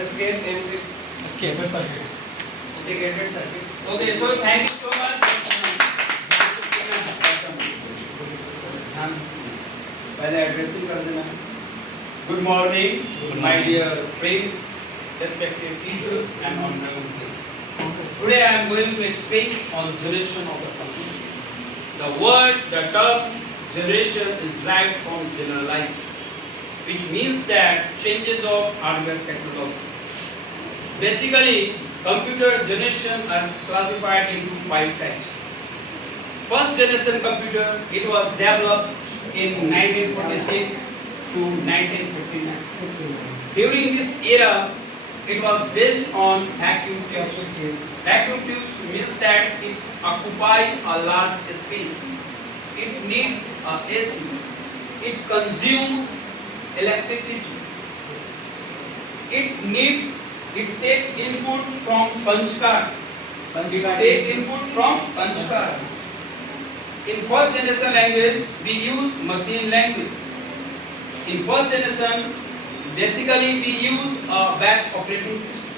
escape and Escape. integrated circuit. Okay, so thank you so much. पहले addressing कर देना. Good morning, my dear friends, respected teachers and honorable guests. Today I am going to explain on generation of the computer. The term generation is derived from generalize, which means that changes of hardware technology. Basically, computer generation are classified into 5 types. First generation computer, it was developed in 1946 to 1959. During this era, it was based on vacuum tubes. Vacuum tubes means that it occupies a large space. It needs AC. It consumes electricity. It take input from punch card. In first generation language, we use machine language. In first generation, basically we use a batch operating system.